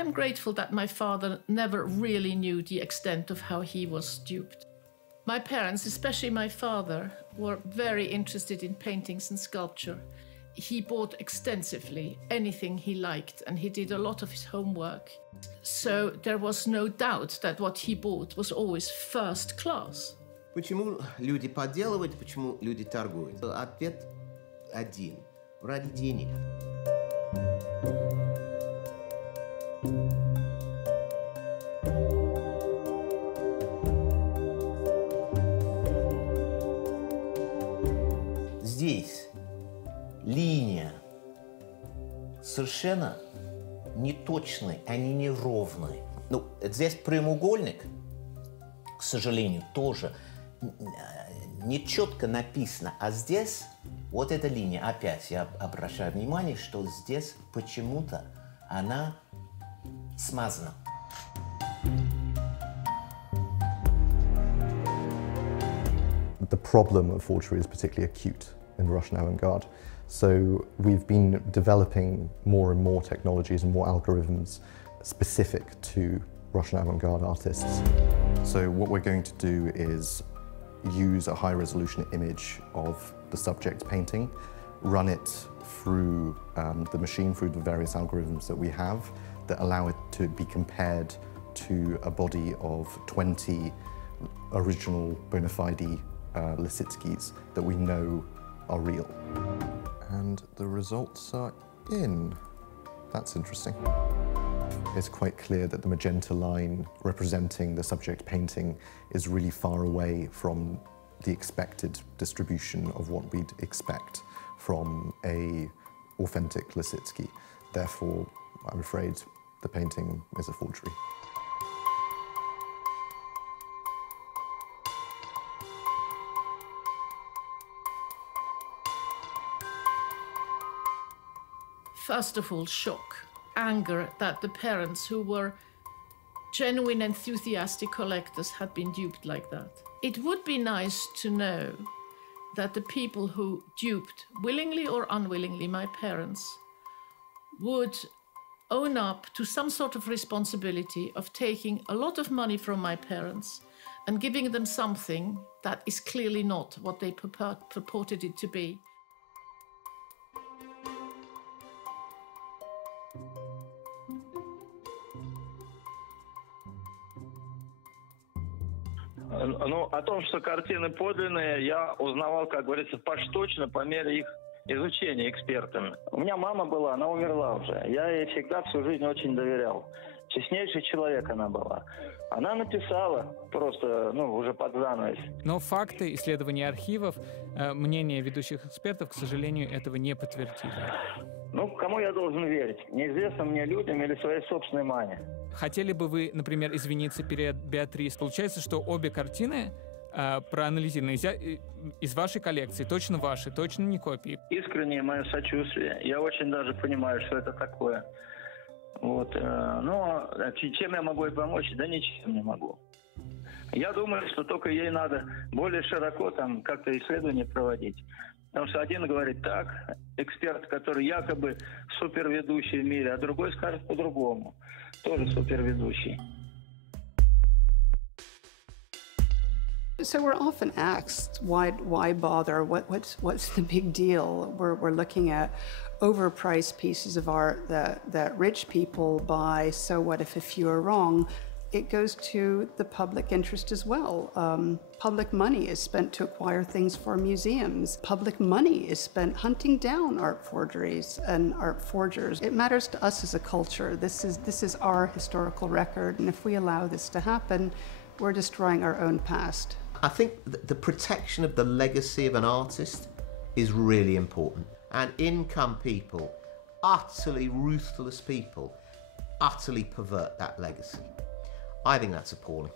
I'm grateful that my father never really knew the extent of how he was duped. My parents, especially my father, were very interested in paintings and sculpture. He bought extensively anything he liked, and he did a lot of his homework. So there was no doubt that what he bought was always first class. Почему люди подделывают, почему люди торгуют? Ответ один – ради денег. Здесь линия совершенно неточные, они неровные. Ну, здесь прямоугольник, к сожалению, тоже нечетко написано. А здесь вот эта линия, опять я обращаю внимание, что здесь почему-то она смазана. The problem of forgery is particularly acute in Russian avant-garde. So we've been developing more and more technologies and more algorithms specific to Russian avant-garde artists. So what we're going to do is use a high-resolution image of the subject painting, run it through the machine, through the various algorithms that we have that allow it to be compared to a body of 20 original bona fide Lisitskys that we know are real. And the results are in. That's interesting. It's quite clear that the magenta line representing the subject painting is really far away from the expected distribution of what we'd expect from an authentic Lisitsky. Therefore, I'm afraid the painting is a forgery. First of all, shock, anger that the parents, who were genuine enthusiastic collectors, had been duped like that. It would be nice to know that the people who duped, willingly or unwillingly, my parents, would own up to some sort of responsibility of taking a lot of money from my parents and giving them something that is clearly not what they purported it to be. Ну, о том, что картины подлинные, я узнавал, как говорится, поштучно по мере их изучения экспертами. У меня мама была, она умерла уже. Я ей всегда всю жизнь очень доверял. Честнейший человек она была. Она написала просто, уже под занавес. Но факты исследования архивов, мнение ведущих экспертов, к сожалению, этого не подтвердили. Кому я должен верить? Неизвестным мне людям или своей собственной маме? Хотели бы вы, например, извиниться перед Беатрис? Получается, что обе картины проанализированы из вашей коллекции, точно ваши, точно не копии. Искреннее мое сочувствие. Я очень даже понимаю, что это такое. Но чем я могу ей помочь? Да ничем не могу. Я думаю, что только ей надо более широко там как-то исследования проводить. Потому что один говорит так, эксперт, который якобы суперведущий в мире, а другой скажет по-другому, тоже суперведущий. So we're often asked, why bother? What's the big deal? We're looking at overpriced pieces of art that rich people buy. So what if a few are wrong? It goes to the public interest as well. Public money is spent to acquire things for museums. Public money is spent hunting down art forgeries and art forgers. It matters to us as a culture. This is our historical record, and if we allow this to happen, we're destroying our own past. I think the protection of the legacy of an artist is really important. And income people, utterly ruthless people, utterly pervert that legacy. I think that's appalling.